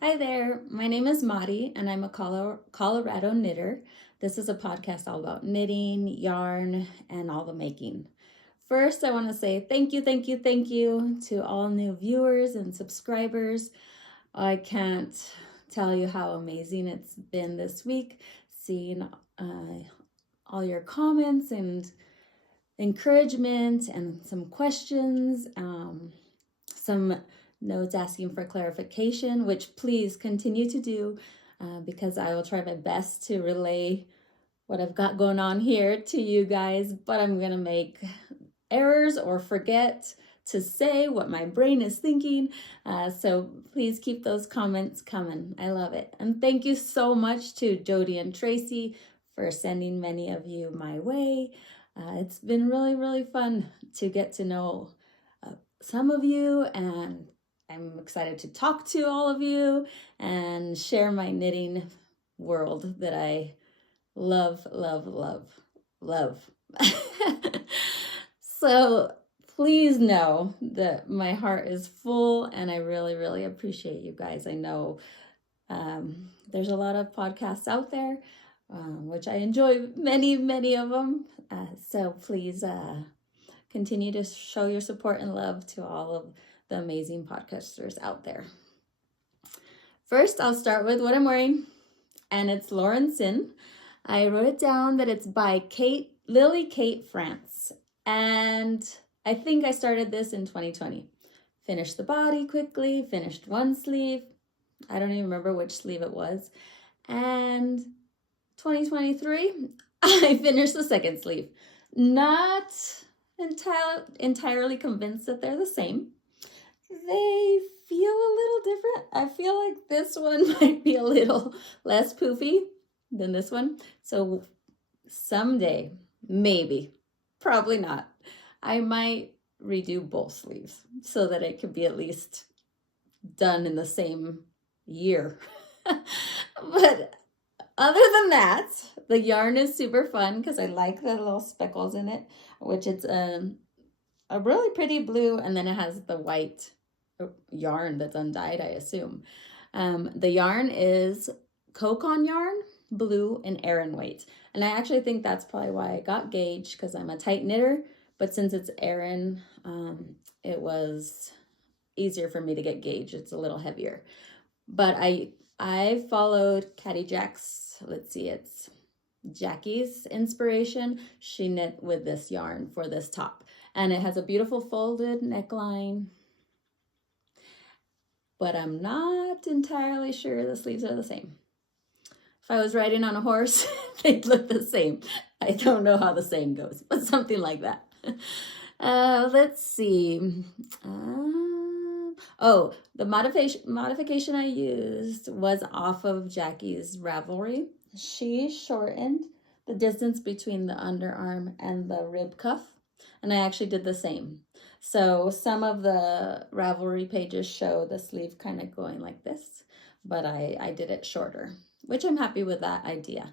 Hi there, my name is Madi and I'm a Colorado knitter. This is a podcast all about knitting, yarn, and all the making. First, I want to say thank you to all new viewers and subscribers. I can't tell you how amazing it's been this week, seeing all your comments and encouragement and some questions, some notes asking for clarification, which please continue to do because I will try my best to relay what I've got going on here to you guys, but I'm going to make errors or forget to say what my brain is thinking. So please keep those comments coming. I love it. And thank you so much to Jody and Tracy for sending many of you my way. It's been really fun to get to know some of you, and I'm excited to talk to all of you and share my knitting world that I love. So please know that my heart is full and I really appreciate you guys. I know there's a lot of podcasts out there, which I enjoy many of them. So please continue to show your support and love to all of the amazing podcasters out there. First, I'll start with what I'm wearing, and it's Laurenson. I wrote it down that it's by Lily Kate France, and I think I started this in 2020. Finished the body quickly, finished one sleeve. I don't even remember which sleeve it was. And 2023, I finished the second sleeve. Not entirely convinced that they're the same. They feel a little different. I feel like this one might be a little less poofy than this one. So someday, maybe, probably not, I might redo both sleeves so that it could be at least done in the same year. But other than that, the yarn is super fun because I like the little speckles in it, which it's a really pretty blue, and then it has the white yarn that's undyed, I assume. The yarn is Kokon yarn, blue, and Aran weight. And I actually think that's probably why I got gauge, because I'm a tight knitter, but since it's Aran, it was easier for me to get gauge. It's a little heavier. But I followed Caddy Jack's, let's see, it's Jackie's inspiration. She knit with this yarn for this top, and it has a beautiful folded neckline, but I'm not entirely sure the sleeves are the same. If I was riding on a horse, they'd look the same. I don't know how the saying goes, but something like that. Let's see. Oh, the modification I used was off of Jackie's Ravelry. She shortened the distance between the underarm and the rib cuff, and I actually did the same. So some of the Ravelry pages show the sleeve kind of going like this, but I did it shorter, which I'm happy with that idea.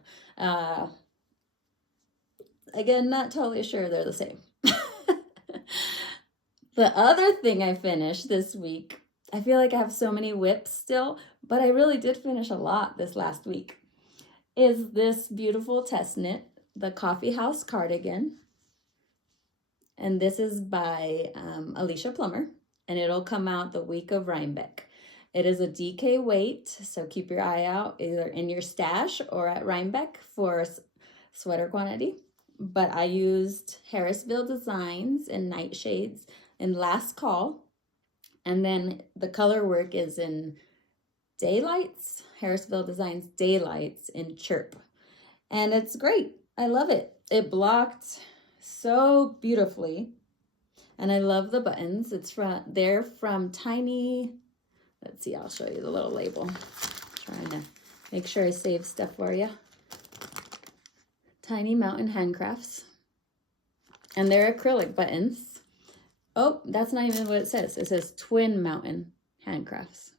Again, not totally sure they're the same. The other thing I finished this week, I feel like I have so many whips still, but I really did finish a lot this last week, is this beautiful test knit, the Coffeehouse Cardigan. And this is by Alicia Plummer, and it'll come out the week of Rhinebeck. It is a DK weight, so keep your eye out either in your stash or at Rhinebeck for sweater quantity. But I used Harrisville Designs in Nightshades in Last Call, and then the color work is in Daylights, Harrisville Designs Daylights in Chirp. And it's great. I love it. It blocked so beautifully, and I love the buttons. They're from Tiny, let's see, I'll show you the little label. Trying to make sure I save stuff for you. Tiny Mountain Handcrafts, and they're acrylic buttons. Oh, that's not even what it says. It says Twin Mountain Handcrafts,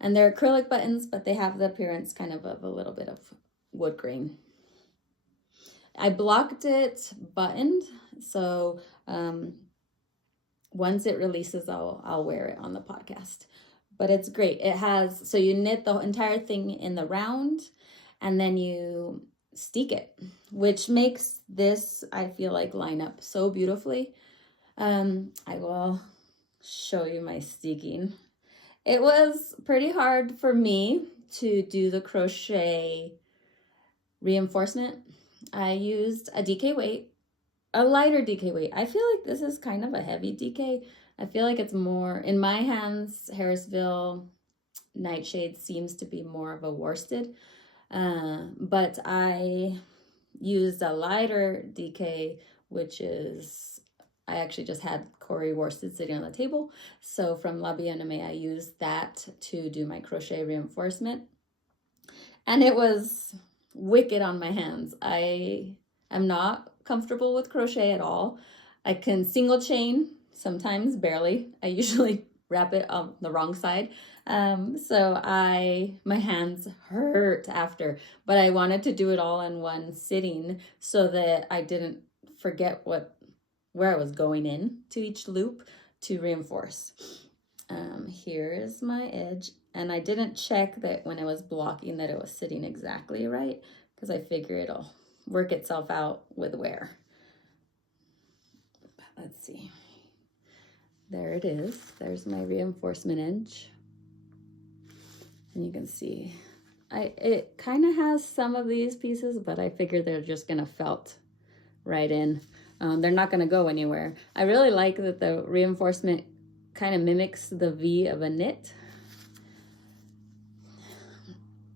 and they're acrylic buttons, but they have the appearance kind of a little bit of wood grain. I blocked it buttoned, so once it releases, I'll wear it on the podcast. but it's great. It has, so you knit the entire thing in the round and then you steek it, which makes this, I feel like, line up so beautifully. I will show you my steeking. It was pretty hard for me to do the crochet reinforcement. I used a DK weight, a lighter DK weight. I feel like this is kind of a heavy DK. I feel like it's more, in my hands, Harrisville Nightshade seems to be more of a worsted, but I used a lighter DK, which is, I actually just had Corey worsted sitting on the table. So from La Bien-Aimée, I used that to do my crochet reinforcement. And it was wicked on my hands. I am not comfortable with crochet at all. I can single chain, sometimes barely. I usually wrap it on the wrong side. So my hands hurt after, but I wanted to do it all in one sitting so that I didn't forget where I was going in to each loop to reinforce. Here is my edge, and I didn't check that when I was blocking that it was sitting exactly right, because I figure it'll work itself out with wear. Let's see. There it is. There's my reinforcement edge. And you can see, it kind of has some of these pieces, but I figure they're just gonna felt right in. They're not gonna go anywhere. I really like that the reinforcement kind of mimics the V of a knit.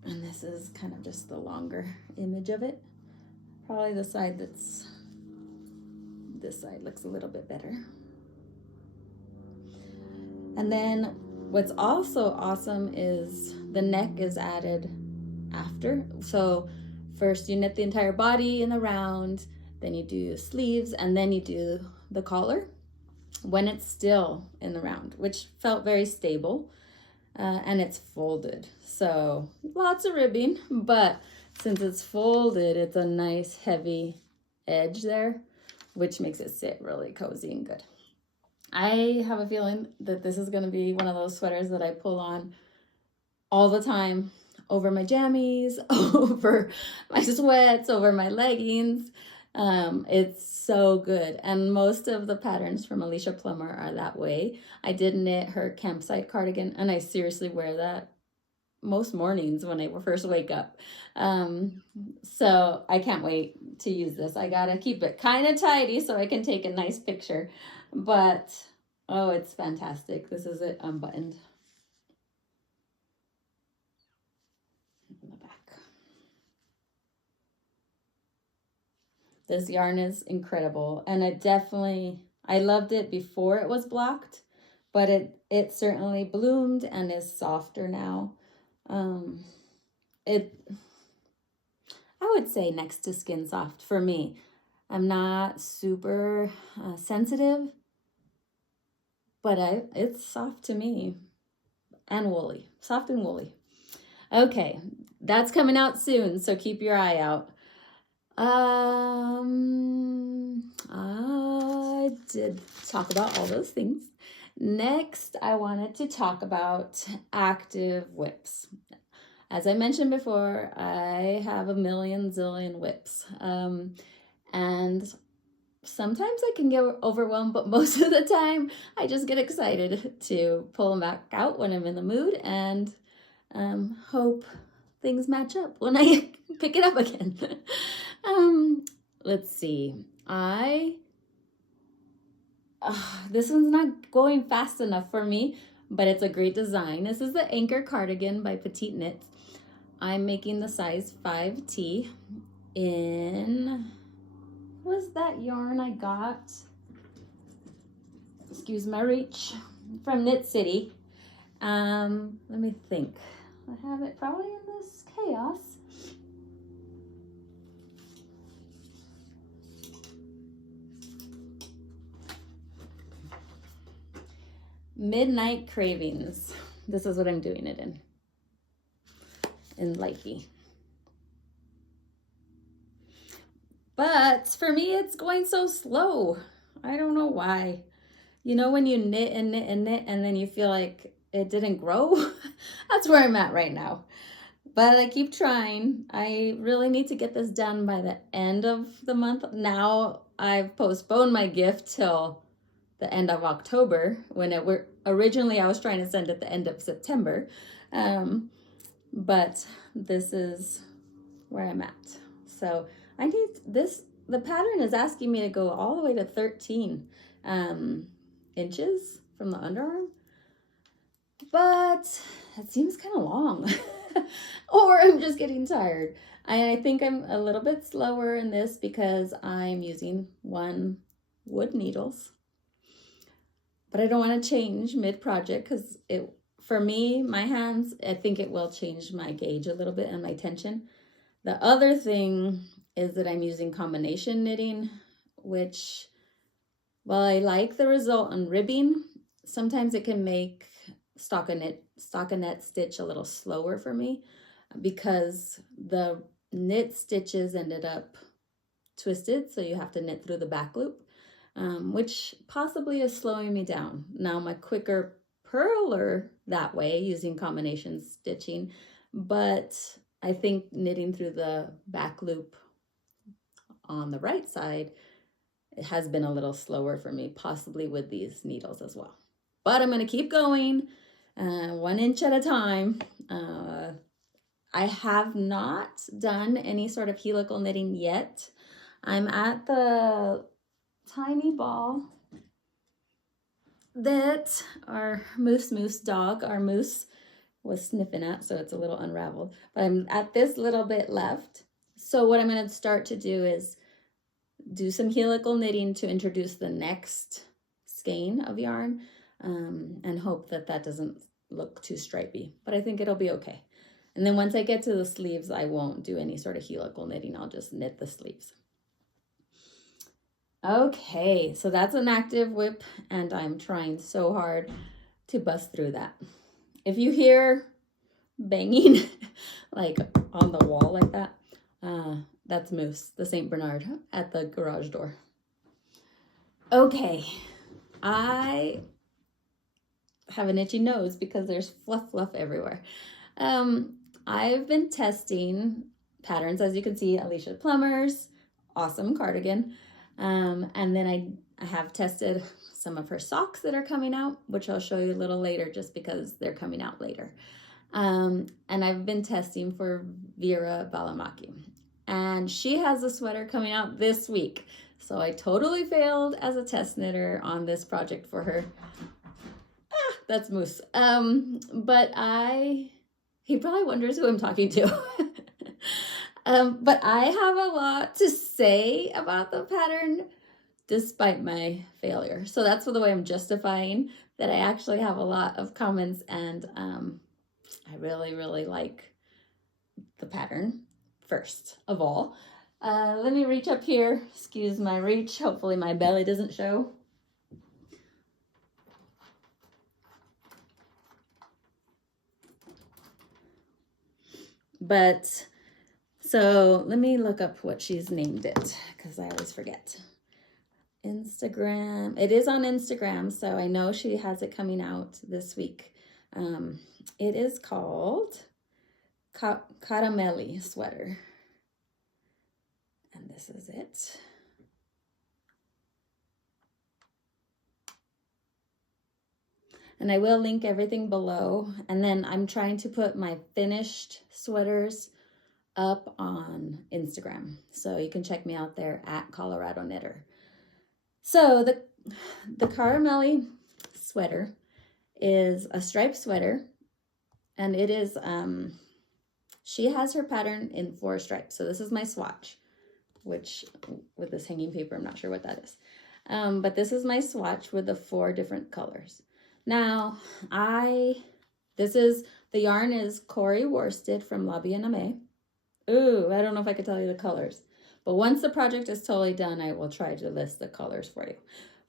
And this is kind of just the longer image of it. Probably the side that's, this side looks a little bit better. And then what's also awesome is the neck is added after. So first you knit the entire body in the round, then you do sleeves, and then you do the collar when it's still in the round, which felt very stable. And it's folded, so lots of ribbing, but since it's folded, it's a nice heavy edge there, which makes it sit really cozy and good. I have a feeling that this is going to be one of those sweaters that I pull on all the time, over my jammies, over my sweats, over my leggings. It's so good, and most of the patterns from Alicia Plummer are that way. I did knit her campsite cardigan, and I seriously wear that most mornings when I first wake up. So I can't wait to use this. I gotta keep it kind of tidy so I can take a nice picture, but oh, it's fantastic. This is it unbuttoned. In the back. This yarn is incredible, and I loved it before it was blocked, but it certainly bloomed and is softer now. I would say next to skin soft for me. I'm not super sensitive, but it's soft to me, and woolly, soft and woolly. Okay, that's coming out soon, so keep your eye out. I did talk about all those things. Next, I wanted to talk about active whips. As I mentioned before, I have a million zillion whips. And sometimes I can get overwhelmed, but most of the time I just get excited to pull them back out when I'm in the mood and hope things match up when I pick it up again. Let's see. This one's not going fast enough for me, but it's a great design. This is the Anchor Cardigan by Petite Knits. I'm making the size 5T in, what was that yarn I got? Excuse my reach, from Knit City. Let me think. I have it probably in this chaos. MIDKNIT Cravings. This is what I'm doing it in Likey. But for me, it's going so slow. I don't know why. You know, when you knit and knit and knit, and then you feel like it didn't grow. That's where I'm at right now. But I keep trying. I really need to get this done by the end of the month. Now I've postponed my gift till the end of October when it were originally I was trying to send it the end of September. But this is where I'm at. So I need this. The pattern is asking me to go all the way to 13 inches from the underarm, but it seems kind of long. Or I'm just getting tired. I think I'm a little bit slower in this because I'm using 1 wood needles, but I don't want to change mid-project because for me, my hands, I think it will change my gauge a little bit and my tension. The other thing is that I'm using combination knitting, which, while I like the result on ribbing, sometimes it can make stockinette stitch a little slower for me because the knit stitches ended up twisted, so you have to knit through the back loop, which possibly is slowing me down. Now my quicker purler that way using combination stitching, but I think knitting through the back loop on the right side, it has been a little slower for me, possibly with these needles as well. But I'm going to keep going 1 inch at a time. I have not done any sort of helical knitting yet. I'm at the tiny ball that our moose dog, our moose, was sniffing at, so it's a little unraveled. But I'm at this little bit left. So what I'm going to start to do is do some helical knitting to introduce the next skein of yarn, and hope that that doesn't look too stripy, but I think it'll be okay. And then once I get to the sleeves, I won't do any sort of helical knitting. I'll just knit the sleeves. Okay, so that's an active whip, and I'm trying so hard to bust through that. If you hear banging like on the wall like that, that's Moose, the St. Bernard, at the garage door. Okay, I have an itchy nose because there's fluff everywhere. I've been testing patterns, as you can see, Alicia Plummer's awesome cardigan. And then I have tested some of her socks that are coming out, which I'll show you a little later just because they're coming out later. And I've been testing for Veera Valimaki. And she has a sweater coming out this week. So I totally failed as a test knitter on this project for her. That's Moose. But he probably wonders who I'm talking to. But I have a lot to say about the pattern despite my failure. So that's the way I'm justifying that I actually have a lot of comments, and I really like the pattern first of all. Let me reach up here. Excuse my reach. Hopefully my belly doesn't show. But so let me look up what she's named it because I always forget. Instagram. It is on Instagram, so I know she has it coming out this week. It is called Karamelli sweater. And this is it. And I will link everything below. And then I'm trying to put my finished sweaters up on Instagram. So you can check me out there at Colorado Knitter. So the Karamelli sweater is a striped sweater. And it is, she has her pattern in 4 stripes. So this is my swatch, which with this hanging paper, I'm not sure what that is. But this is my swatch with the 4 different colors. Now, the yarn is Corey Worsted from Lobby and Ame. Ooh, I don't know if I could tell you the colors. But once the project is totally done, I will try to list the colors for you.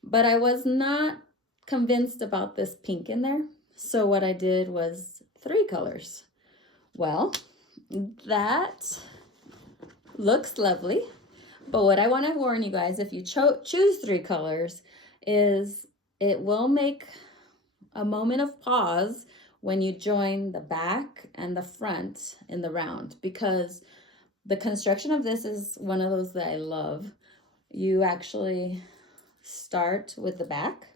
But I was not convinced about this pink in there. So what I did was 3 colors. Well, that looks lovely. But what I want to warn you guys, if you choose 3 colors, is it will make a moment of pause when you join the back and the front in the round, because the construction of this is one of those that I love. You actually start with the back.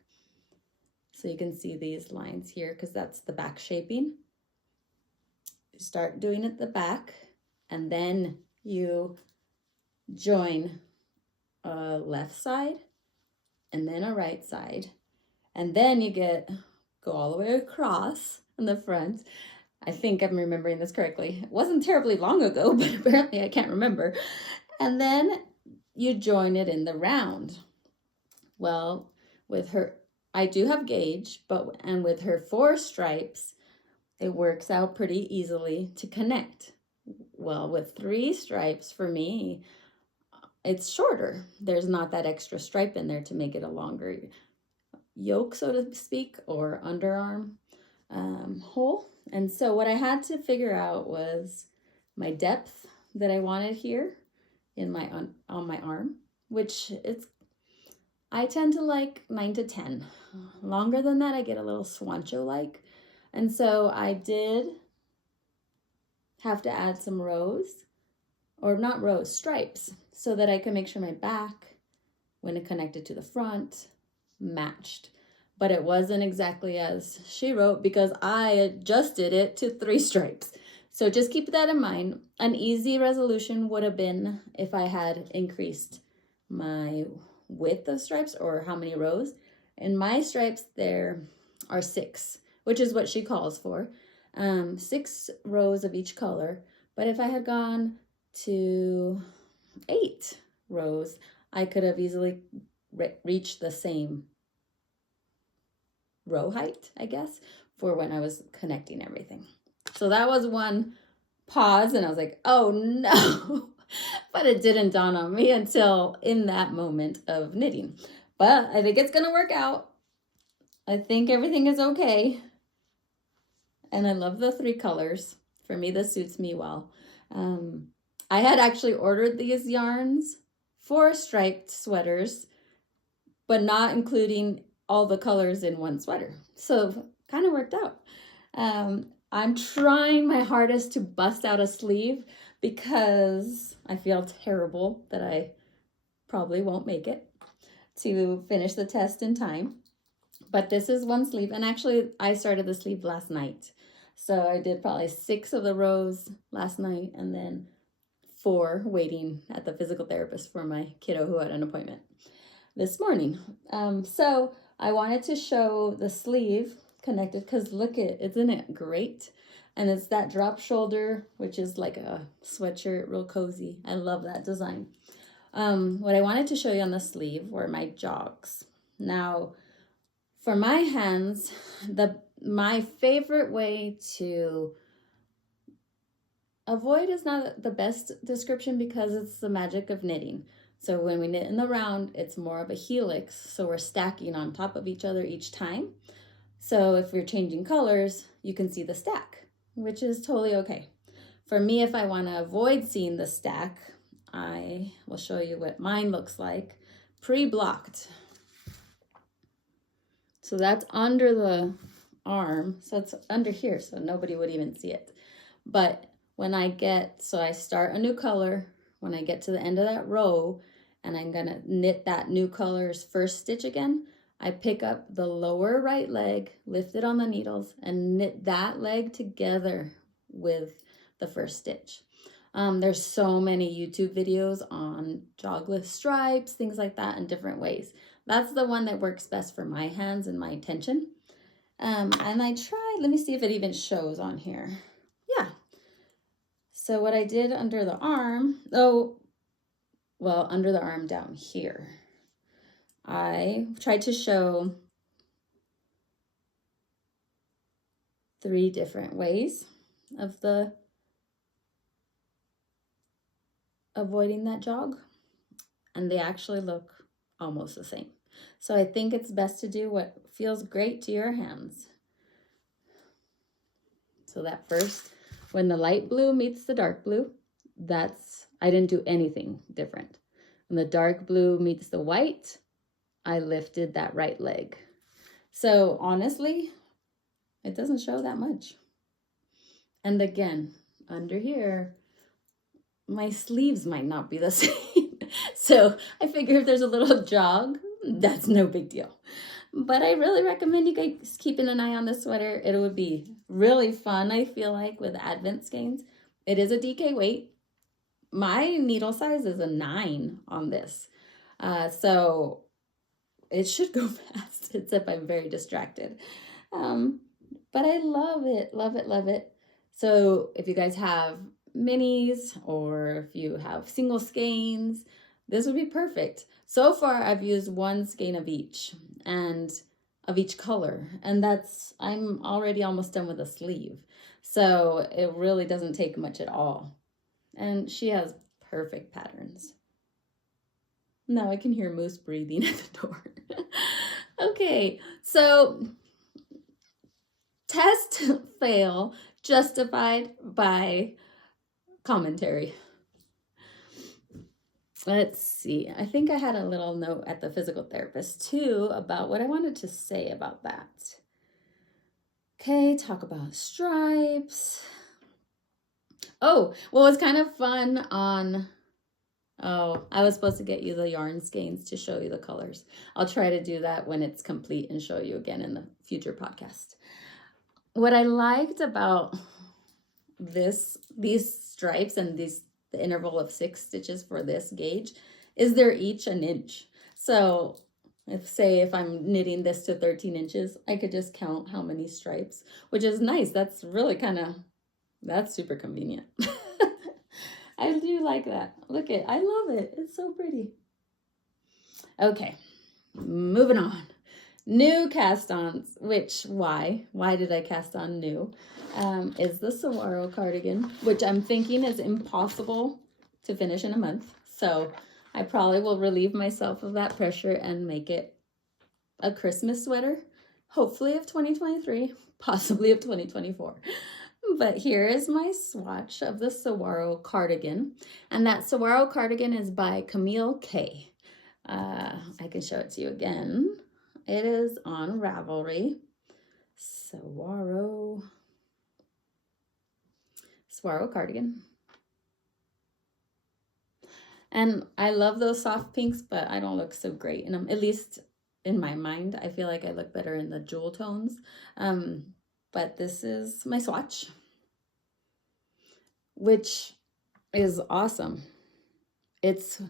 So you can see these lines here because that's the back shaping. You start doing it at the back, and then you join a left side and then a right side. And then you go all the way across in the front. I think I'm remembering this correctly. It wasn't terribly long ago, but apparently I can't remember. And then you join it in the round. Well, with her, I do have gauge, and with her 4 stripes, it works out pretty easily to connect. Well, with 3 stripes for me, it's shorter. There's not that extra stripe in there to make it a longer yoke, so to speak, or underarm hole. And so what I had to figure out was my depth that I wanted here in my on my arm, which I tend to like 9 to 10. Longer than that, I get a little swancho-like. And so I did have to add some rows, or not rows, stripes, so that I could make sure my back, when it connected to the front, matched. But it wasn't exactly as she wrote because I adjusted it to 3 stripes. So just keep that in mind. An easy resolution would have been if I had increased my width of stripes or how many rows. In my stripes, there are 6, which is what she calls for. 6 rows of each color. But if I had gone to 8 rows, I could have easily reached the same row height, I guess, for when I was connecting everything. So that was one pause, and I was like, oh no. But it didn't dawn on me until in that moment of knitting. But I think it's gonna work out. I think everything is okay. And I love the 3 colors. For me, this suits me well. I had actually ordered these yarns for striped sweaters, but not including all the colors in one sweater. So kind of worked out. I'm trying my hardest to bust out a sleeve because I feel terrible that I probably won't make it to finish the test in time. But this is one sleeve, and actually I started the sleeve last night. So I did probably 6 of the rows last night, and then 4 waiting at the physical therapist for my kiddo who had an appointment this morning. So I wanted to show the sleeve connected because look isn't it great? And it's that drop shoulder, which is like a sweatshirt, real cozy. I love that design. What I wanted to show you on the sleeve were my jogs. Now, for my hands, my favorite way to avoid is not the best description because it's the magic of knitting. So when we knit in the round, it's more of a helix. So we're stacking on top of each other each time. So if we're changing colors, you can see the stack, which is totally okay. For me, if I want to avoid seeing the stack, I will show you what mine looks like pre-blocked. So that's under the arm. So it's under here, so nobody would even see it. But when I start a new color, when I get to the end of that row, and I'm gonna knit that new color's first stitch again, I pick up the lower right leg, lift it on the needles, and knit that leg together with the first stitch. There's so many YouTube videos on jogless stripes, things like that in different ways. That's the one that works best for my hands and my tension. And I tried, let me see if it even shows on here. Yeah. So what I did under the arm, under the arm down here, I tried to show 3 different ways of avoiding that jog, and they actually look almost the same. So I think it's best to do what feels great to your hands. So that first, when the light blue meets the dark blue, I didn't do anything different. When the dark blue meets the white, I lifted that right leg. So honestly, It doesn't show that much. And again, under here, my sleeves might not be the same. So I figure if there's a little jog, that's no big deal. But I really recommend you guys keeping an eye on this sweater. It would be really fun, I feel like, with Advent skeins. It is a DK weight. My needle size is a 9 on this. So it should go fast, except I'm very distracted. But I love it, love it, love it. So if you guys have minis or if you have single skeins, this would be perfect. So far, I've used one skein of each and of each color, and I'm already almost done with a sleeve. So it really doesn't take much at all. And she has perfect patterns. Now I can hear Moose breathing at the door. Okay, so test fail justified by commentary. Let's see. I think I had a little note at the physical therapist too about what I wanted to say about that. Okay, talk about stripes. Oh, well, it's kind of fun on... Oh, I was supposed to get you the yarn skeins to show you the colors. I'll try to do that when it's complete and show you again in the future podcast. What I liked about these stripes and the interval of 6 stitches for this gauge is they're each an inch. So if I'm knitting this to 13 inches, I could just count how many stripes, which is nice. That's really that's super convenient. I do like that. Look I love it. It's so pretty. Okay, moving on. New cast-ons, why did I cast on new, is the Saguaro cardigan, which I'm thinking is impossible to finish in a month. So I probably will relieve myself of that pressure and make it a Christmas sweater, hopefully of 2023, possibly of 2024. But here is my swatch of the Saguaro cardigan. And that Saguaro cardigan is by Camille K. I can show it to you again. It is on Ravelry. Saguaro cardigan. And I love those soft pinks, but I don't look so great in them. At least in my mind, I feel like I look better in the jewel tones. But this is my swatch, which is awesome. It's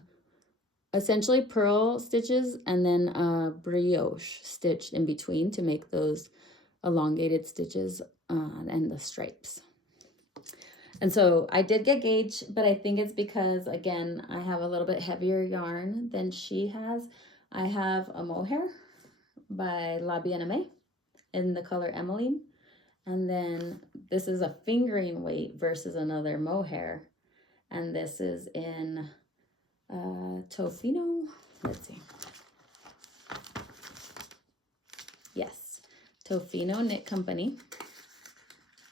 essentially purl stitches and then a brioche stitched in between to make those elongated stitches and the stripes. And so I did get gauge, but I think it's because, again, I have a little bit heavier yarn than she has. I have a mohair by La Bien-Aimée in the color Emmeline. And then this is a fingering weight versus another mohair. And this is in Tofino. Let's see. Yes, Tofino Knit Company.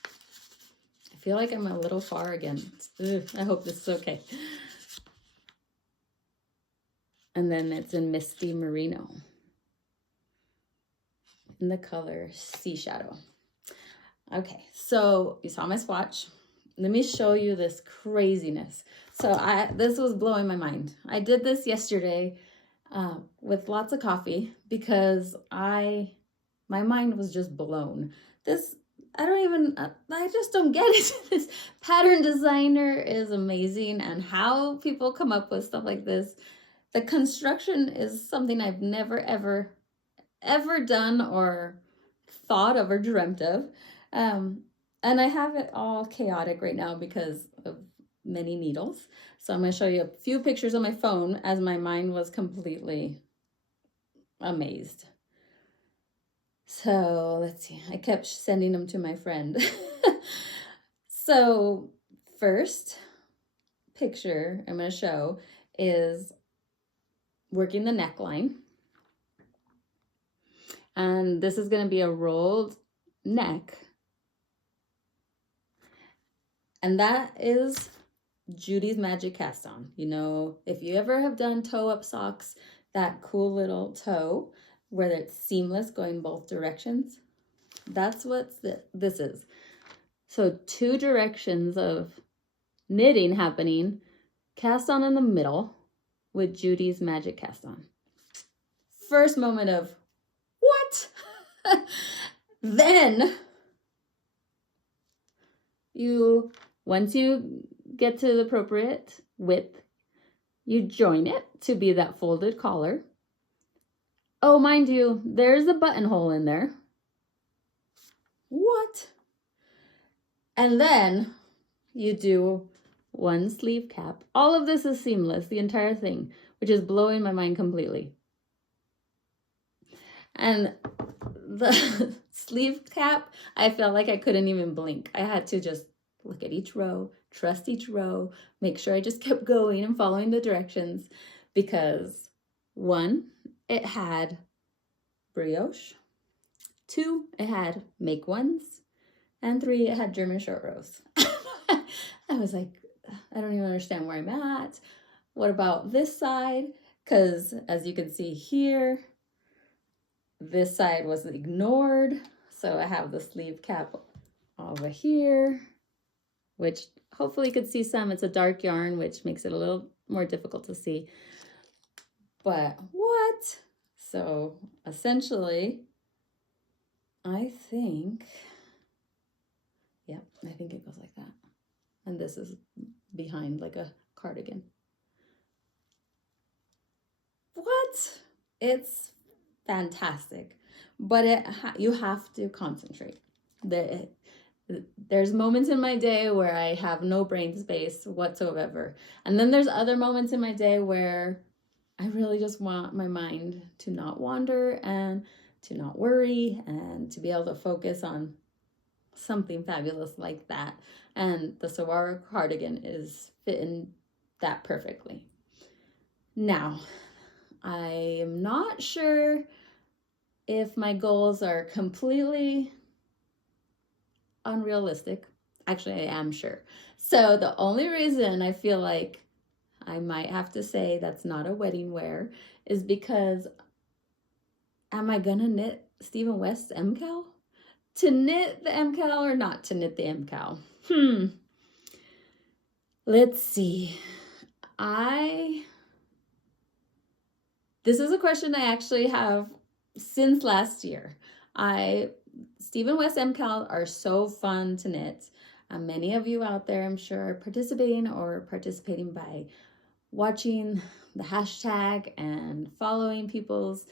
I feel like I'm a little far again. I hope this is okay. And then it's in Misty Merino in the color Sea Shadow. Okay, so you saw my swatch. Let me show you this craziness. So this was blowing my mind. I did this yesterday with lots of coffee because my mind was just blown. I just don't get it. This pattern designer is amazing, and how people come up with stuff like this. The construction is something I've never, ever done or thought of or dreamt of. And I have it all chaotic right now because of many needles. So I'm going to show you a few pictures on my phone as my mind was completely amazed. So let's see. I kept sending them to my friend. So first picture I'm going to show is working the neckline. And this is going to be a rolled neck. And that is Judy's Magic Cast On. You know, if you ever have done toe-up socks, that cool little toe where it's seamless going both directions, That's what this is. So 2 directions of knitting happening, cast on in the middle with Judy's magic cast on. First moment of, what? Then once you get to the appropriate width, you join it to be that folded collar. Oh, mind you, there's a buttonhole in there. What? And then you do 1 sleeve cap. All of this is seamless, the entire thing, which is blowing my mind completely. And the sleeve cap, I felt like I couldn't even blink. I had to just look at each row, trust each row, make sure I just kept going and following the directions, because 1, it had brioche, 2, it had make ones, and 3, it had German short rows. I was like, I don't even understand where I'm at. What about this side? Because as you can see here, this side was ignored. So I have the sleeve cap over here, which hopefully you could see some. It's a dark yarn, which makes it a little more difficult to see. But what? So essentially, I think it goes like that. And this is behind like a cardigan. What? It's fantastic. But you have to concentrate. There's moments in my day where I have no brain space whatsoever. And then there's other moments in my day where I really just want my mind to not wander and to not worry and to be able to focus on something fabulous like that. And the Saguaro cardigan is fitting that perfectly. Now, I am not sure if my goals are completely unrealistic. Actually, I am sure. So the only reason I feel like I might have to say that's not a wedding wear is because, am I gonna knit Stephen West's MKAL? To knit the MKAL or not to knit the MKAL? Let's see. This is a question I actually have since last year. Stephen West MKAL are so fun to knit. Many of you out there, I'm sure, are participating by watching the hashtag and following people's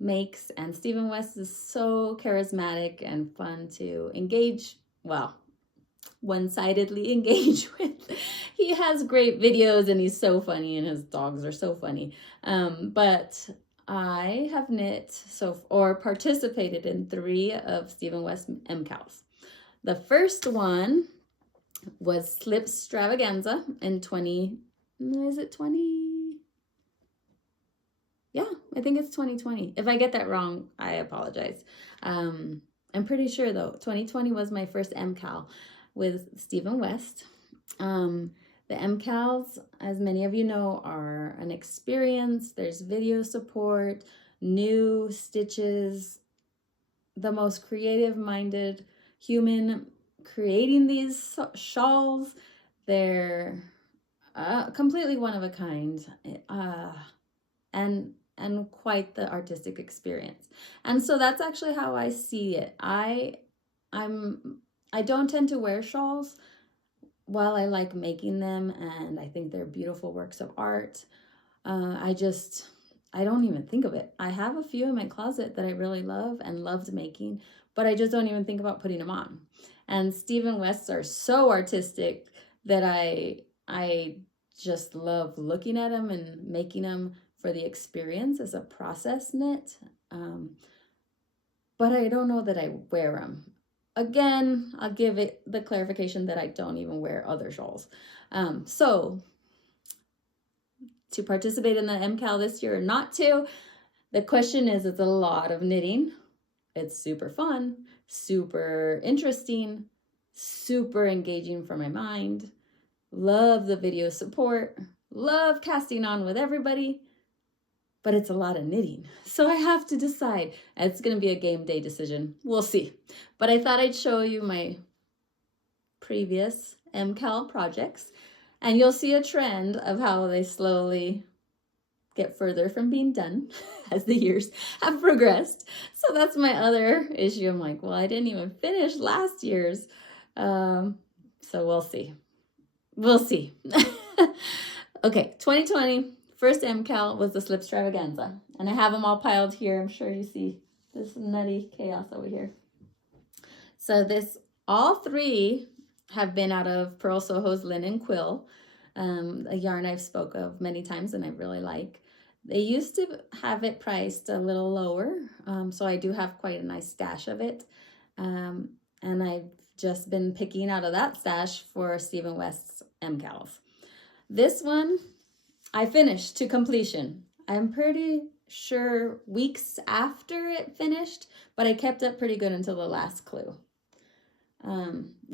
makes. And Stephen West is so charismatic and fun to engage, well, one-sidedly engage with. He has great videos and he's so funny and his dogs are so funny. But I have knit or participated in 3 of Stephen West MKALs. The first one was Slip Stravaganza in 20, is it 20? Yeah, I think it's 2020. If I get that wrong, I apologize. I'm pretty sure though, 2020 was my first MKAL with Stephen West. The MKALs, as many of you know, are an experience. There's video support, new stitches, the most creative-minded human creating these shawls. They're completely one of a kind, and quite the artistic experience. And so that's actually how I see it. I don't tend to wear shawls. While I like making them and I think they're beautiful works of art, I don't even think of it. I have a few in my closet that I really love and loved making, but I just don't even think about putting them on. And Stephen West's are so artistic that I just love looking at them and making them for the experience as a process knit. But I don't know that I wear them. Again, I'll give it the clarification that I don't even wear other shawls. So to participate in the MKAL this year or not to, the question is, it's a lot of knitting. It's super fun, super interesting, super engaging for my mind. Love the video support, love casting on with everybody. but it's a lot of knitting. So I have to decide. It's going to be a game day decision. We'll see. But I thought I'd show you my previous MKAL projects, and you'll see a trend of how they slowly get further from being done as the years have progressed. So that's my other issue. I'm like, well, I didn't even finish last year's. So we'll see. We'll see. Okay, 2020, first MKAL was the Slip Stravaganza. And I have them all piled here. I'm sure you see this nutty chaos over here. So all three have been out of Pearl Soho's Linen Quill, a yarn I've spoke of many times and I really like. They used to have it priced a little lower, so I do have quite a nice stash of it. And I've just been picking out of that stash for Stephen West's MKALs. This one I finished to completion. I'm pretty sure weeks after it finished, but I kept up pretty good until the last clue.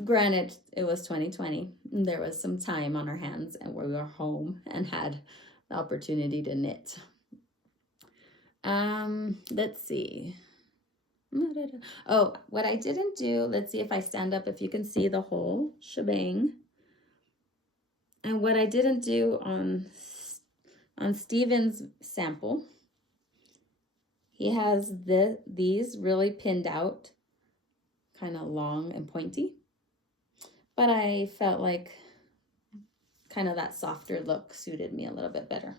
Granted, it was 2020. There was some time on our hands and we were home and had the opportunity to knit. Let's see. Oh, what I didn't do, let's see if I stand up, if you can see the whole shebang. And what I didn't do on Stephen's sample, he has these really pinned out, kind of long and pointy. But I felt like kind of that softer look suited me a little bit better.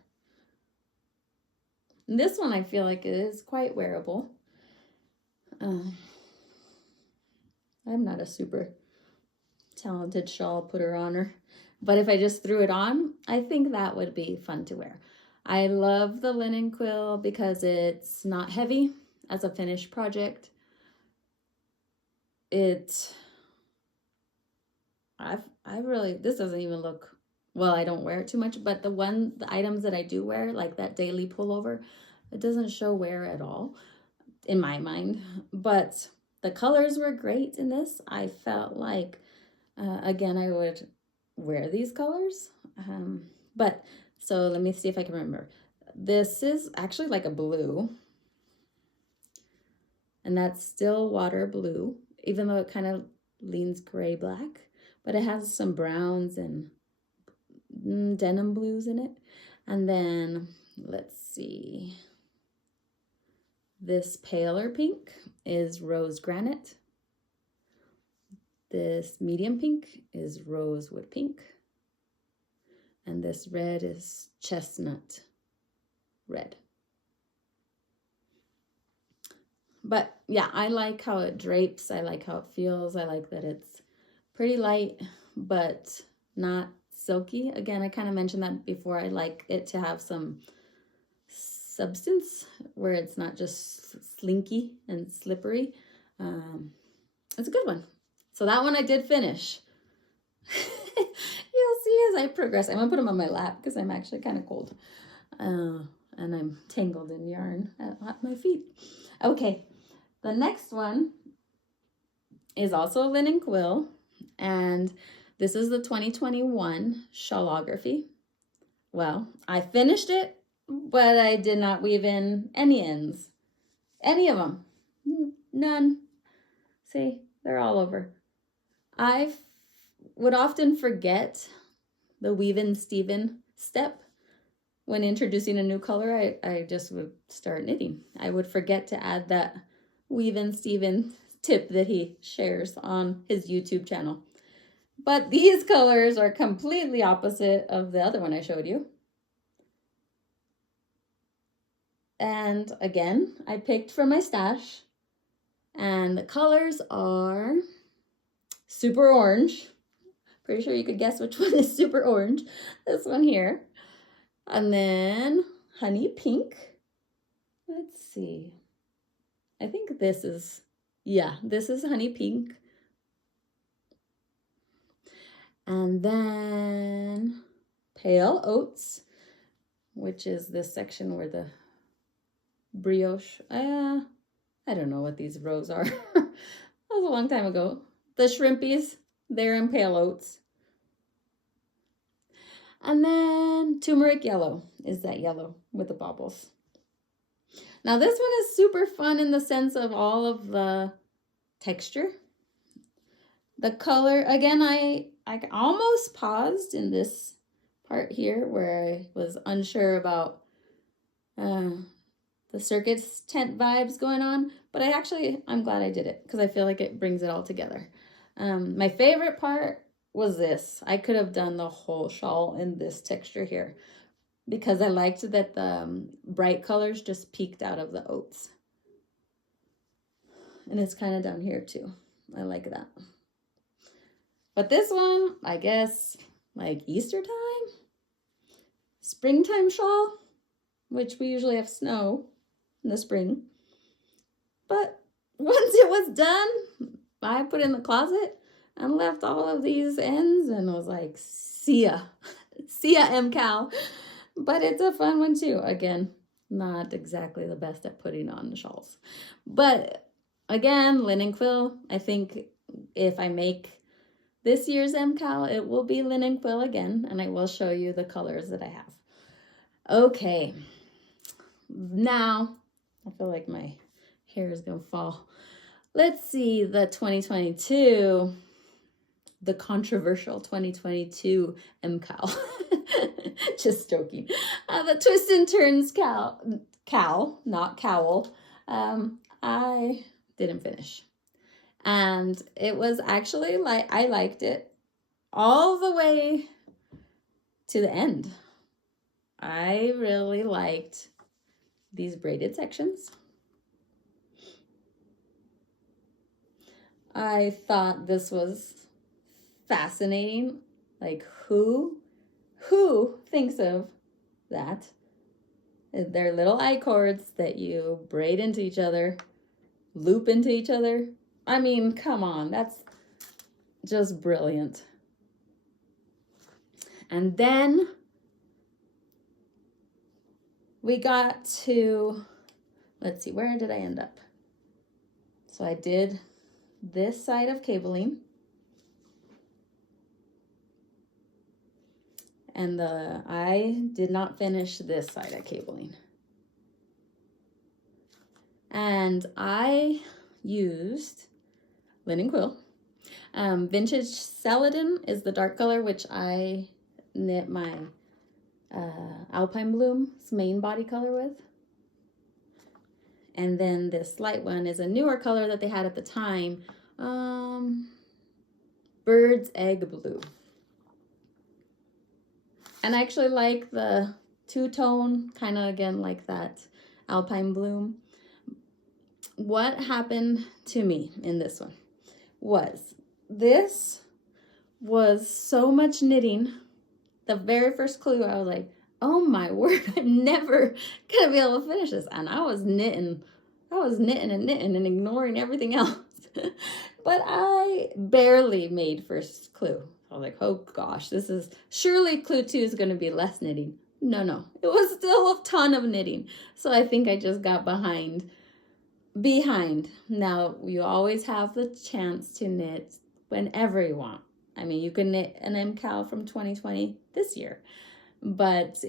And this one I feel like is quite wearable. I'm not a super talented shawl putter oner, but if I just threw it on, I think that would be fun to wear. I love the linen quill because it's not heavy as a finished project. This doesn't even look, well, I don't wear it too much, but the items that I do wear, like that daily pullover, it doesn't show wear at all in my mind. But the colors were great in this. I felt like, again, I would wear these colors. But so let me see if I can remember. This is actually like a blue, and that's still water blue, even though it kind of leans gray black, but it has some browns and denim blues in it. And then let's see, this paler pink is rose granite. This medium pink is rosewood pink. And this red is chestnut red. But yeah, I like how it drapes. I like how it feels. I like that it's pretty light, but not silky. Again, I kind of mentioned that before. I like it to have some substance where it's not just slinky and slippery. It's a good one. So that one I did finish. You'll see as I progress. I'm gonna put them on my lap because I'm actually kind of cold. And I'm tangled in yarn at my feet. Okay, the next one is also a linen quill, and this is the 2021 shawlography. Well, I finished it, but I did not weave in any ends. Any of them. None. See, they're all over. I would often forget the weave in Stephen step. When introducing a new color, I just would start knitting. I would forget to add that weave in Stephen tip that he shares on his YouTube channel. But these colors are completely opposite of the other one I showed you. And again, I picked from my stash. And the colors are super orange. Pretty sure you could guess which one is super orange. This one here. And then honey pink. Let's see. I think this is honey pink. And then pale oats, which is this section where the brioche, I don't know what these rows are. That was a long time ago. The shrimpies, they're in pale oats. And then turmeric yellow is that yellow with the baubles. Now this one is super fun in the sense of all of the texture. The color, again, I almost paused in this part here where I was unsure about the circus tent vibes going on, but I'm glad I did it because I feel like it brings it all together. My favorite part was this. I could have done the whole shawl in this texture here because I liked that the bright colors just peeked out of the oats. And it's kind of down here too. I like that. But this one, I guess, like Easter time, springtime shawl, which we usually have snow in the spring. But once it was done, I put it in the closet and left all of these ends and was like, see ya. See ya, MKAL. But it's a fun one too. Again, not exactly the best at putting on the shawls. But again, linen quill. I think if I make this year's MKAL, it will be linen quill again, and I will show you the colors that I have. Okay, now I feel like my hair is gonna fall. Let's see the 2022, the controversial 2022 MKAL. Just joking. The Twist and Turns KAL, not cowl. I didn't finish. And it was actually like, I liked it all the way to the end. I really liked these braided sections. I thought this was fascinating. Like who thinks of that? They're little I-cords that you braid into each other, loop into each other. I mean, come on, that's just brilliant. And then we got to, let's see, where did I end up? So I did this side of cabling. And I did not finish this side of cabling. And I used linen quill. Vintage Celadon is the dark color, which I knit my Alpine Bloom's main body color with. And then this light one is a newer color that they had at the time, Bird's Egg Blue. And I actually like the two-tone, kind of again like that Alpine Bloom. What happened to me in this one was, this was so much knitting. The very first clue, I was like, oh my word, I'm never gonna be able to finish this. And I was knitting and knitting and ignoring everything else. But I barely made first clue. I was like, oh gosh, this is, surely clue 2 is gonna be less knitting. No, it was still a ton of knitting. So I think I just got behind. Now, you always have the chance to knit whenever you want. I mean, you can knit an MKAL from 2020 this year, but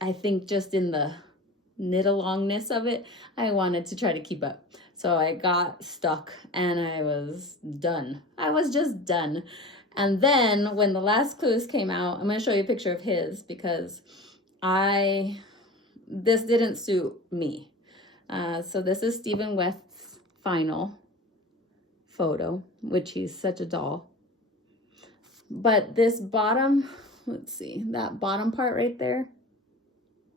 I think just in the knit alongness of it, I wanted to try to keep up. So I got stuck and I was done. I was just done. And then when the last clues came out, I'm going to show you a picture of his because this didn't suit me. So this is Stephen West's final photo, which he's such a doll. But this bottom, let's see, that bottom part right there,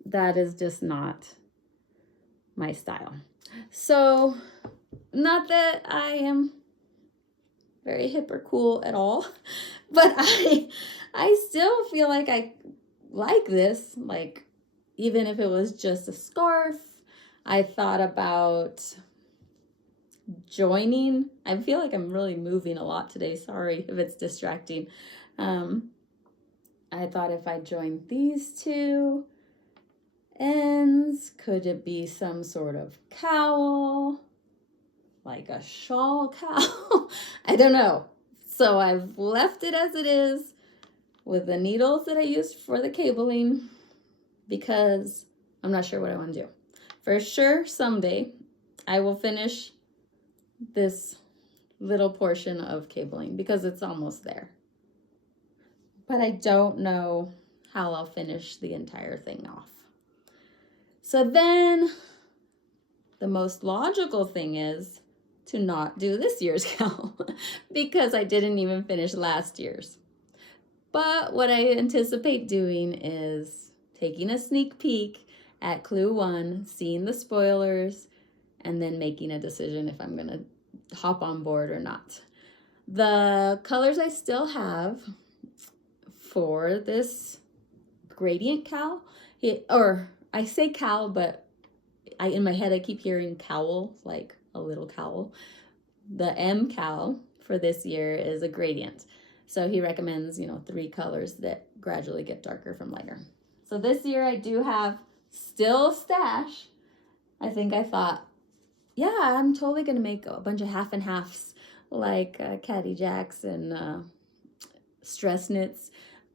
that is just not my style. So, not that I am very hip or cool at all, but I still feel like I like this, like even if it was just a scarf. I thought about joining. I feel like I'm really moving a lot today. Sorry if it's distracting. I thought if I joined these two ends, could it be some sort of cowl? Like a shawl cowl? I don't know. So I've left it as it is with the needles that I used for the cabling because I'm not sure what I want to do. For sure, someday I will finish this little portion of cabling because it's almost there. But I don't know how I'll finish the entire thing off. So then the most logical thing is to not do this year's KAL because I didn't even finish last year's. But what I anticipate doing is taking a sneak peek at Clue 1, seeing the spoilers, and then making a decision if I'm going to hop on board or not. The colors I still have for this gradient KAL, or I say KAL, but in my head I keep hearing cowl, like a little cowl. The M KAL for this year is a gradient. So he recommends, 3 colors that gradually get darker from lighter. So this year I do have still stash. I think I thought, yeah, I'm totally going to make a bunch of half and halves like Caddy Jacks and stress knits.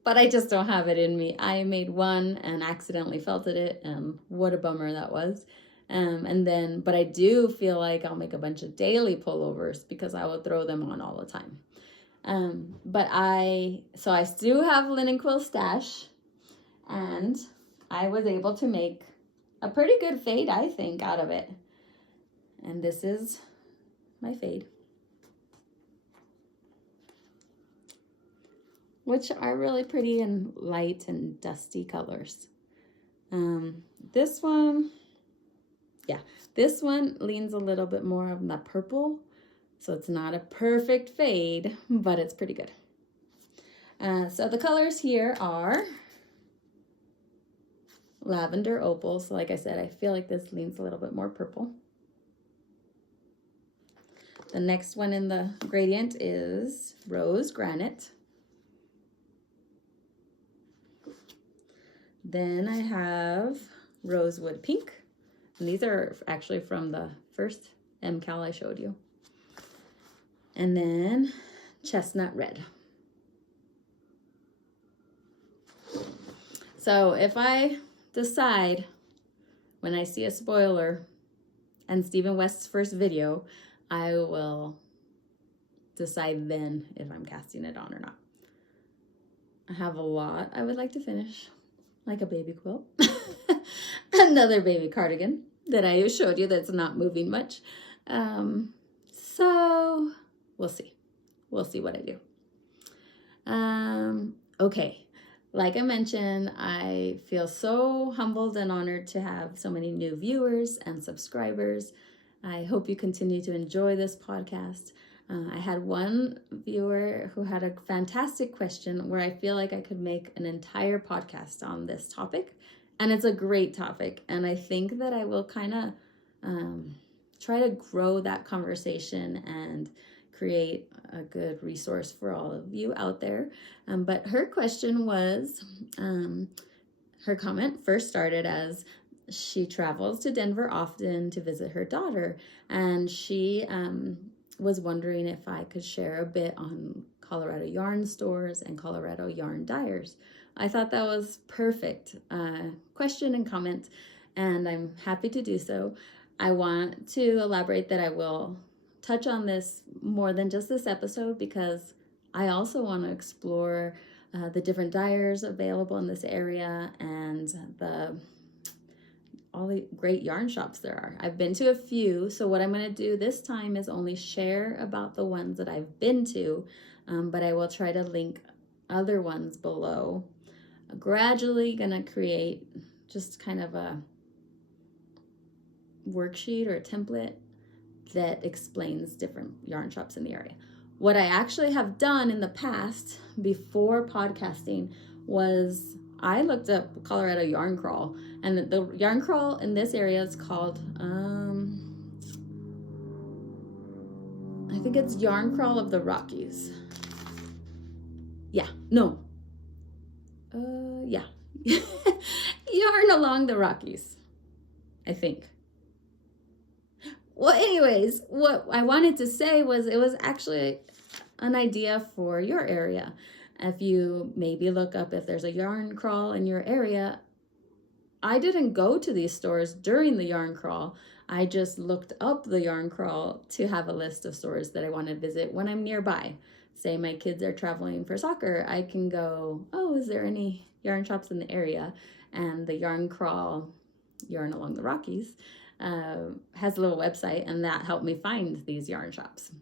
But I just don't have it in me. I made one and accidentally felted it, and what a bummer that was. But I do feel like I'll make a bunch of daily pullovers because I will throw them on all the time. So I do have linen quill stash, and I was able to make a pretty good fade, I think, out of it. And this is my fade, which are really pretty and light and dusty colors. This one leans a little bit more of the purple. So it's not a perfect fade, but it's pretty good. So the colors here are lavender opal. So like I said, I feel like this leans a little bit more purple. The next one in the gradient is rose granite. Then I have rosewood pink. And these are actually from the first M KAL I showed you. And then chestnut red. So if I decide when I see a spoiler and Stephen West's first video, I will decide then if I'm casting it on or not. I have a lot I would like to finish, like a baby quilt, another baby cardigan that I showed you that's not moving much. So we'll see. We'll see what I do. Okay. Like I mentioned, I feel so humbled and honored to have so many new viewers and subscribers. I hope you continue to enjoy this podcast. I had one viewer who had a fantastic question where I feel like I could make an entire podcast on this topic. And it's a great topic. And I think that I will kind of try to grow that conversation and create a good resource for all of you out there. But her question was, her comment first started as she travels to Denver often to visit her daughter. And she was wondering if I could share a bit on Colorado yarn stores and Colorado yarn dyers. I thought that was perfect question and comment, and I'm happy to do so. I want to elaborate that I will touch on this more than just this episode because I also want to explore the different dyers available in this area and all the great yarn shops there are. I've been to a few, so what I'm going to do this time is only share about the ones that I've been to, but I will try to link other ones below. I'm gradually going to create just kind of a worksheet or a template that explains different yarn shops in the area. What I actually have done in the past before podcasting was I looked up Colorado Yarn Crawl, and the yarn crawl in this area is called, I think it's Yarn Crawl of the Rockies. Yeah, no. Yeah. Yarn Along the Rockies, I think. Well, anyways, what I wanted to say was it was actually an idea for your area. If you maybe look up if there's a yarn crawl in your area, I didn't go to these stores during the yarn crawl. I just looked up the yarn crawl to have a list of stores that I want to visit when I'm nearby. Say my kids are traveling for soccer, I can go, oh, is there any yarn shops in the area? And the yarn crawl, Yarn Along the Rockies, has a little website, and that helped me find these yarn shops.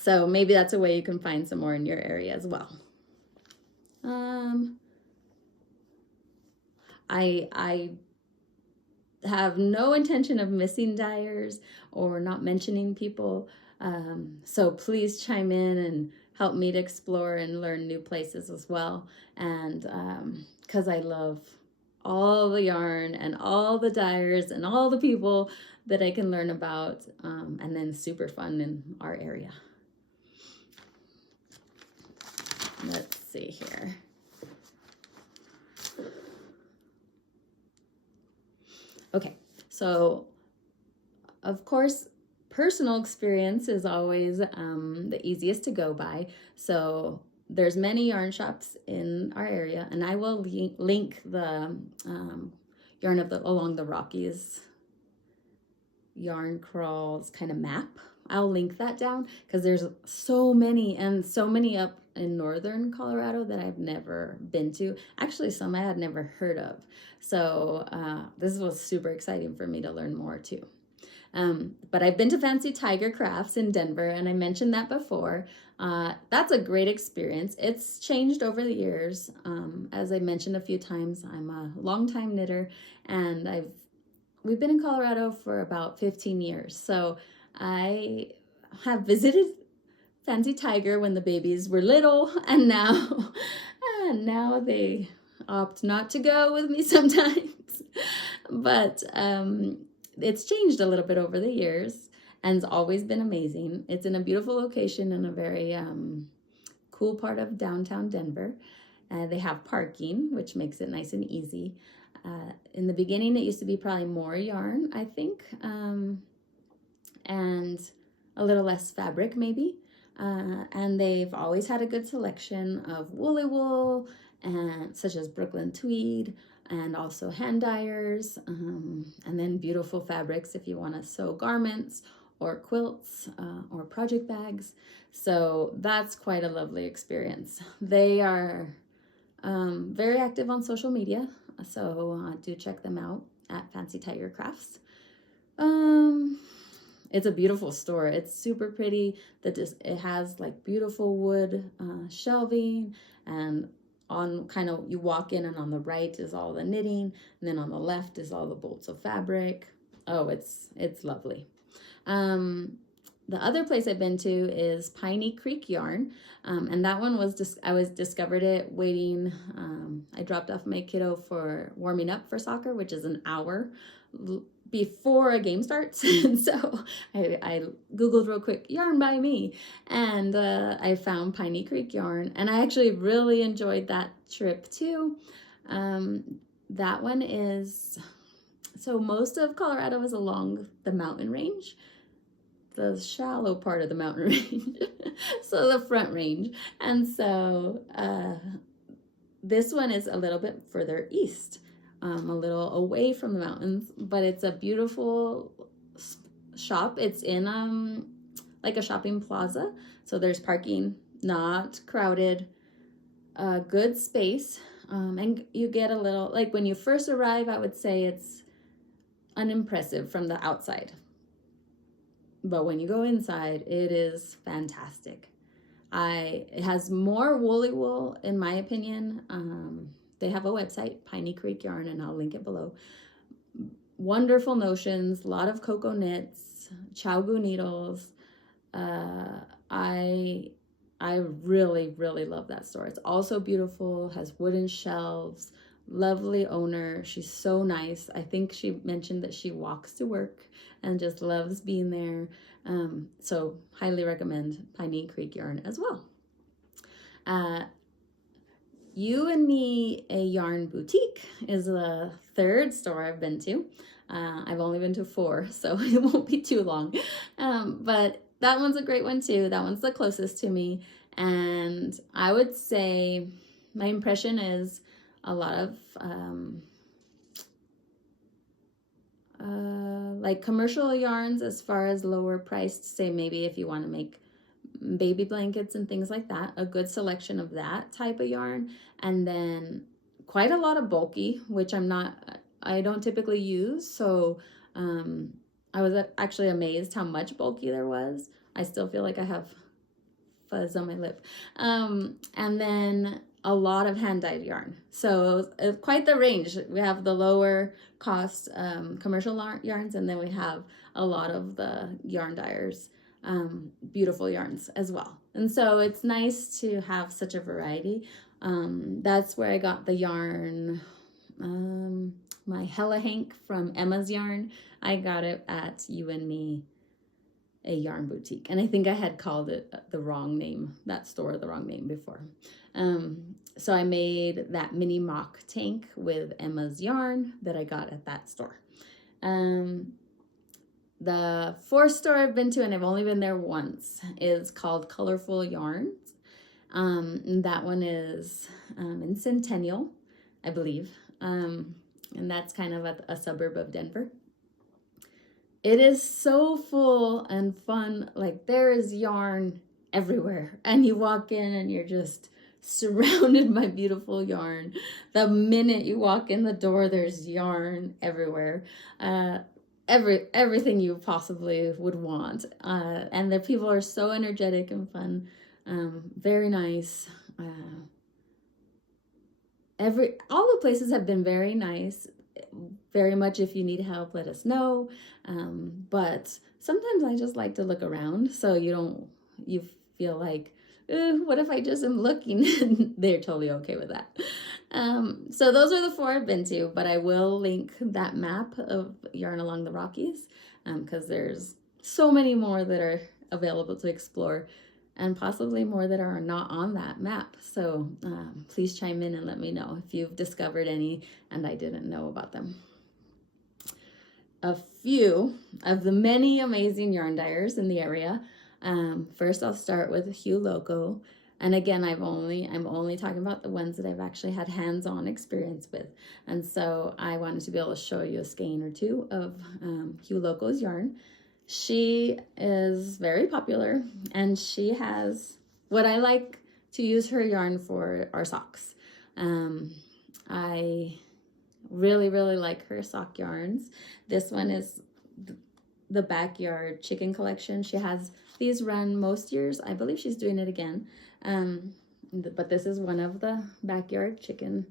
So maybe that's a way you can find some more in your area as well. I have no intention of missing dyers or not mentioning people. So please chime in and help me to explore and learn new places as well. And because I love all the yarn and all the dyers and all the people that I can learn about, and then super fun in our area. Let's see here. Okay, so of course, personal experience is always the easiest to go by. So there's many yarn shops in our area, and I will link the Yarn Along the Rockies yarn crawls kind of map. I'll link that down because there's so many, and so many up in northern Colorado that I've never been to. Actually, some I had never heard of. So this was super exciting for me to learn more too. But I've been to Fancy Tiger Crafts in Denver, and I mentioned that before. That's a great experience. It's changed over the years. As I mentioned a few times, I'm a longtime knitter, and we've been in Colorado for about 15 years. So I have visited Fancy Tiger when the babies were little, and now they opt not to go with me sometimes. But it's changed a little bit over the years, and it's always been amazing. It's in a beautiful location in a very cool part of downtown Denver. They have parking, which makes it nice and easy. In the beginning, it used to be probably more yarn, I think, and a little less fabric maybe. And they've always had a good selection of woolly wool, and such as Brooklyn tweed, and also hand dyers, and then beautiful fabrics if you want to sew garments or quilts or project bags. So that's quite a lovely experience. They are very active on social media, so do check them out at Fancy Tiger Crafts. It's a beautiful store. It's super pretty. It has like beautiful wood shelving, and on kind of, you walk in and on the right is all the knitting, and then on the left is all the bolts of fabric. Oh, it's lovely. The other place I've been to is Piney Creek Yarn, and that one was I discovered it waiting. I dropped off my kiddo for warming up for soccer, which is an hour before a game starts. And so I Googled real quick, yarn by me, and I found Piney Creek Yarn, and I actually really enjoyed that trip too. That one is, so most of Colorado is along the mountain range, the shallow part of the mountain range, so the Front Range. And so this one is a little bit further east, a little away from the mountains, but it's a beautiful shop. It's in like a shopping plaza, so there's parking, not crowded, good space, and you get a little, like when you first arrive, I would say it's unimpressive from the outside, but when you go inside, it is fantastic. It has more woolly wool, in my opinion. They have a website, Piney Creek Yarn, and I'll link it below. Wonderful notions, a lot of cocoa knits, Chowgu needles. I really, really love that store. It's also beautiful, has wooden shelves, lovely owner. She's so nice. I think she mentioned that she walks to work and just loves being there. So highly recommend Piney Creek Yarn as well. You and Me, a Yarn Boutique is the third store I've been to. I've only been to 4, so it won't be too long. But that one's a great one too. That one's the closest to me. And I would say my impression is a lot of like commercial yarns as far as lower priced, say maybe if you want to make baby blankets and things like that, a good selection of that type of yarn. And then quite a lot of bulky, which I don't typically use. So I was actually amazed how much bulky there was. I still feel like I have fuzz on my lip. And then a lot of hand-dyed yarn. So it was quite the range. We have the lower cost commercial yarns, and then we have a lot of the yarn dyers, beautiful yarns as well. And so it's nice to have such a variety. That's where I got the yarn, my Hella Hank from Emma's Yarn. I got it at You and Me, a yarn boutique. And I think I had called it the wrong name, that store the wrong name before. So I made that mini mock tank with Emma's Yarn that I got at that store. The fourth store I've been to, and I've only been there once, is called Colorful Yarns. And that one is in Centennial, I believe. And that's kind of a suburb of Denver. It is so full and fun. Like, there is yarn everywhere. And you walk in and you're just surrounded by beautiful yarn. The minute you walk in the door, there's yarn everywhere. Everything you possibly would want. And the people are so energetic and fun. Very nice. All the places have been very nice. Very much, if you need help, let us know. But sometimes I just like to look around, so you feel like, what if I just am looking? They're totally okay with that. So those are the four I've been to, but I will link that map of Yarn Along the Rockies, because there's so many more that are available to explore, and possibly more that are not on that map. So please chime in and let me know if you've discovered any and I didn't know about them. A few of the many amazing yarn dyers in the area. First, I'll start with Hue Loco. And again, I'm only talking about the ones that I've actually had hands-on experience with. And so I wanted to be able to show you a skein or two of Hue Loco's yarn. She is very popular, and she has, what I like to use her yarn for are socks. I really, really like her sock yarns. This one is the Backyard Chicken collection. She has these run most years. I believe she's doing it again. But this is one of the Backyard Chicken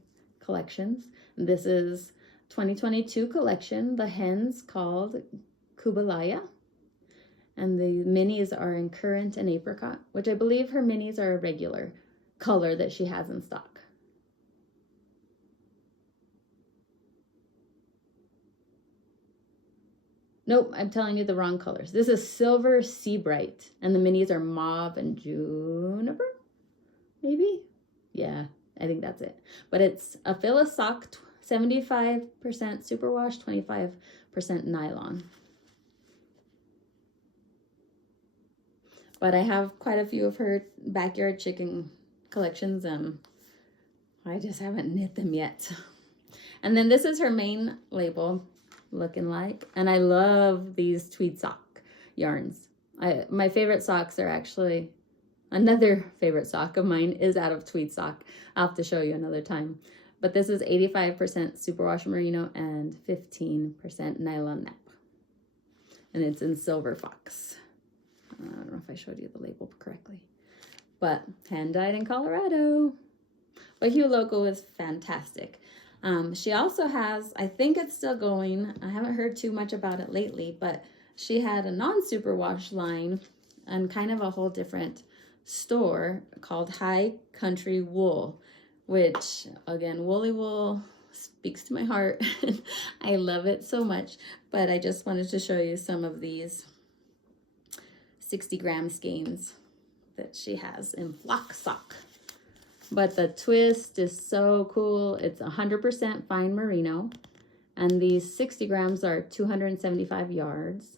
collections. This is 2022 collection. The hen's called Kubalaya. And the minis are in currant and apricot, which I believe her minis are a regular color that she has in stock. Nope, I'm telling you the wrong colors. This is Silver Sea Bright, and the minis are Mauve and Juniper, maybe? Yeah, I think that's it. But it's a Phyllis sock, 75% superwash, 25% nylon. But I have quite a few of her Backyard Chicken collections, and I just haven't knit them yet. And then this is her main label looking like, and I love these tweed sock yarns. My favorite socks are actually, another favorite sock of mine is out of tweed sock. I'll have to show you another time. But this is 85% superwash merino and 15% nylon nap. And it's in Silver Fox. I don't know if I showed you the label correctly, but hand dyed in Colorado. But Hue Loco is fantastic. She also has, I think it's still going, I haven't heard too much about it lately, but she had a non-superwash line and kind of a whole different store called High Country Wool, which, again, woolly wool speaks to my heart. I love it so much, but I just wanted to show you some of these 60-gram skeins that she has in flock sock. But the twist is so cool. It's 100% fine merino, and these 60 grams are 275 yards.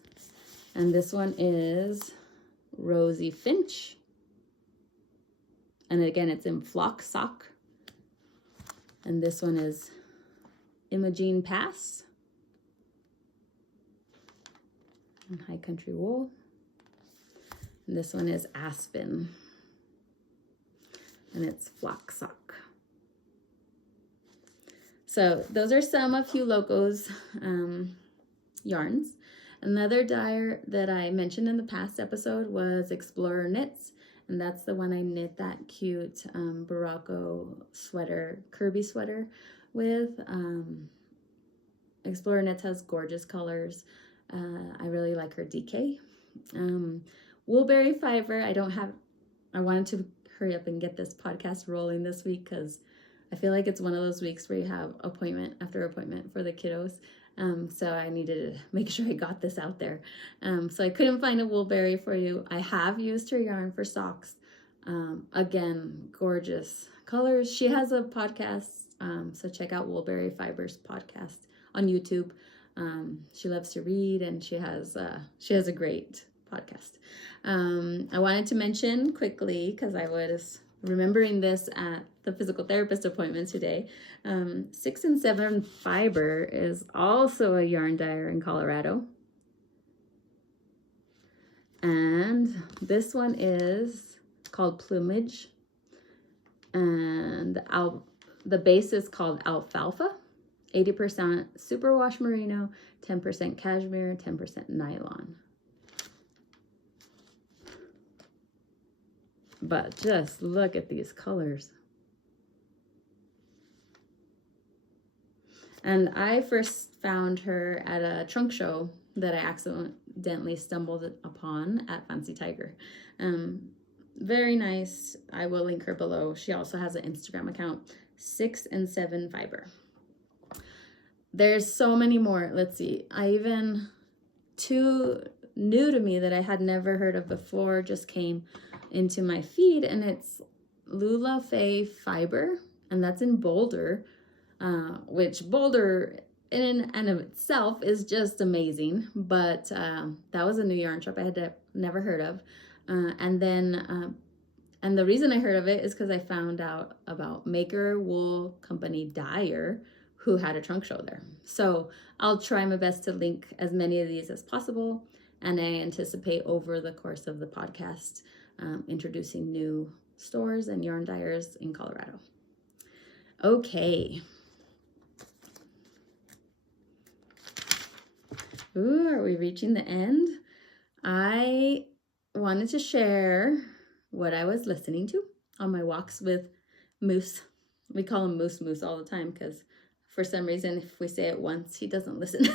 And this one is Rosie Finch, and again, it's in flock sock. And this one is Imogene Pass. and High Country Wool. And this one is Aspen, and it's Flock Sock. So those are some of Hugh Loco's yarns. Another dyer that I mentioned in the past episode was Explorer Knits, and that's the one I knit that cute Barocco sweater, Kirby sweater with. Explorer Knits has gorgeous colors. I really like her DK. Woolberry Fiber, I wanted to hurry up and get this podcast rolling this week because I feel like it's one of those weeks where you have appointment after appointment for the kiddos. So I needed to make sure I got this out there. So I couldn't find a Woolberry for you. I have used her yarn for socks. Again, gorgeous colors. She has a podcast, so check out Woolberry Fiber's podcast on YouTube. She loves to read, and she has a great podcast. I wanted to mention quickly, because I was remembering this at the physical therapist appointment today. 6 and 7 Fiber is also a yarn dyer in Colorado. And this one is called Plumage. And the base is called Alfalfa. 80% superwash merino, 10% cashmere, 10% nylon. But just look at these colors. And I first found her at a trunk show that I accidentally stumbled upon at Fancy Tiger. Very nice. I will link her below. She also has an Instagram account, 6 and 7 Fiber. There's so many more. Let's see. Two new to me that I had never heard of before just came into my feed, and it's Lula Faye Fiber, and that's in Boulder, which Boulder in and of itself is just amazing. But that was a new yarn shop I had never heard of, and the reason I heard of it is because I found out about Maker Wool Company Dyer, who had a trunk show there. So I'll try my best to link as many of these as possible, and I anticipate over the course of the podcast introducing new stores and yarn dyers in Colorado. Okay. Ooh, are we reaching the end? I wanted to share what I was listening to on my walks with Moose. We call him Moose all the time because for some reason, if we say it once, he doesn't listen.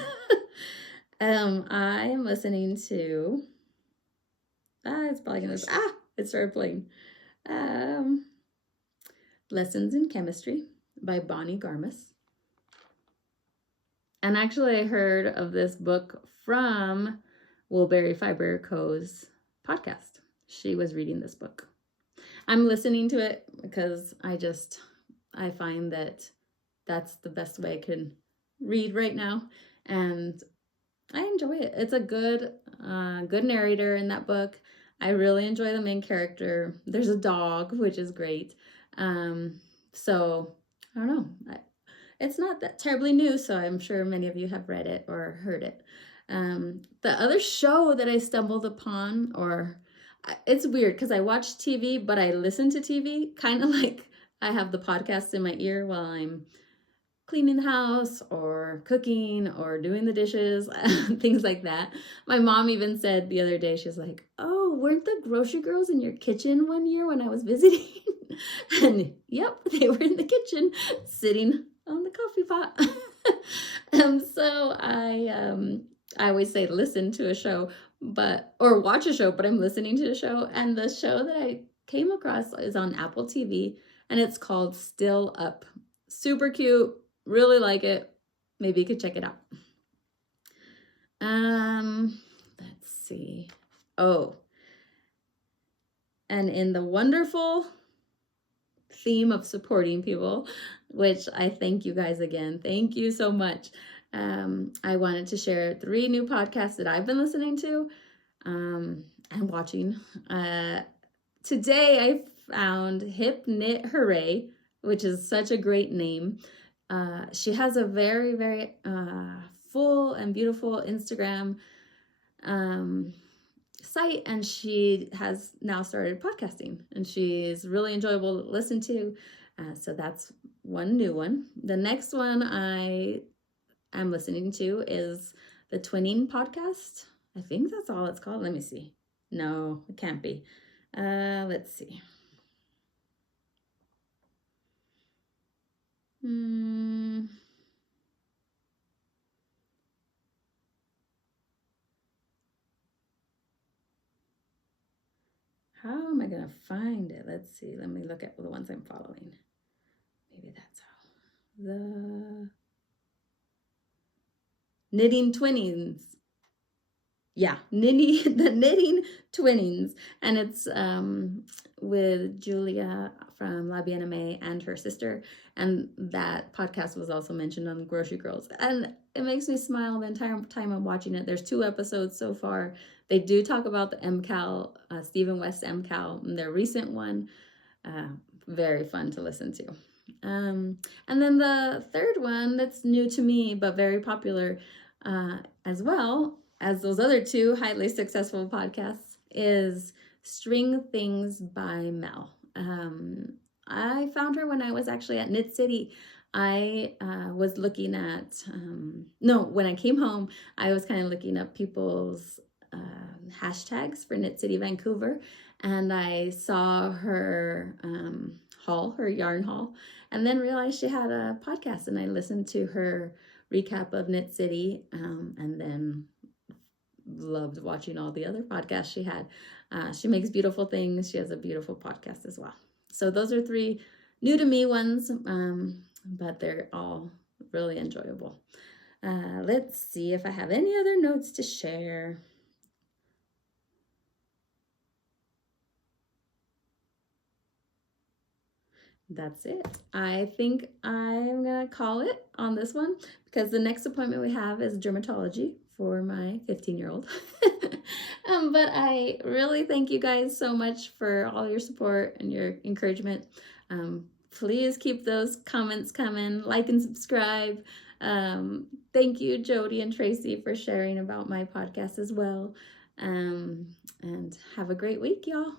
I am listening to, it's probably gonna, it started playing. Lessons in Chemistry by Bonnie Garmus. And actually I heard of this book from Woolberry Fiber Co.'s podcast. She was reading this book. I'm listening to it because I find that that's the best way I can read right now, and I enjoy it. It's a good narrator in that book. I really enjoy the main character. There's a dog, which is great. So I don't know. It's not that terribly new, so I'm sure many of you have read it or heard it. The other show that I stumbled upon, it's weird because I watch TV, but I listen to TV, kind of like I have the podcast in my ear while I'm cleaning the house or cooking or doing the dishes, things like that. My mom even said the other day, she's like, oh, weren't the grocery girls in your kitchen one year when I was visiting? And yep, they were in the kitchen sitting on the coffee pot. So I always say listen to a show, or watch a show, but I'm listening to a show. And the show that I came across is on Apple TV, and it's called Still Up. Super cute. Really like it. Maybe you could check it out. Let's see. Oh, and in the wonderful theme of supporting people, which I thank you guys again. Thank you so much. I wanted to share 3 new podcasts that I've been listening to and watching. Today I found Hip Knit Hooray, which is such a great name. She has a very, very full and beautiful Instagram. site, and she has now started podcasting, and she's really enjoyable to listen to. So that's one new one. The next one I'm listening to is the Twinning podcast. I think that's all it's called. Let me see. No, it can't be. Let's see. How am I going to find it? Let's see. Let me look at the ones I'm following. Maybe that's how. The Knitting Twinnings. Yeah, the Knitting Twinnings. And it's with Julia from La Bien-Aimée and her sister. And that podcast was also mentioned on Grocery Girls. And it makes me smile the entire time I'm watching it. There's 2 episodes so far. They do talk about the MCAL, Stephen West MCAL, and their recent one. Very fun to listen to. And then the third one that's new to me, but very popular as well as those other 2 highly successful podcasts, is String Things by Mel. I found her when I was actually at Knit City. I was looking at, when I came home, I was kind of looking up people's hashtags for Knit City Vancouver, and I saw her haul, her yarn haul, and then realized she had a podcast, and I listened to her recap of Knit City, and then loved watching all the other podcasts she had. She makes beautiful things. She has a beautiful podcast as well. So those are 3 new to me ones, but they're all really enjoyable. Let's see if I have any other notes to share. That's it. I think I'm gonna call it on this one, because the next appointment we have is dermatology for my 15-year-old. But I really thank you guys so much for all your support and your encouragement. Please keep those comments coming, like and subscribe. Thank you, Jody and Tracy, for sharing about my podcast as well. And have a great week, y'all.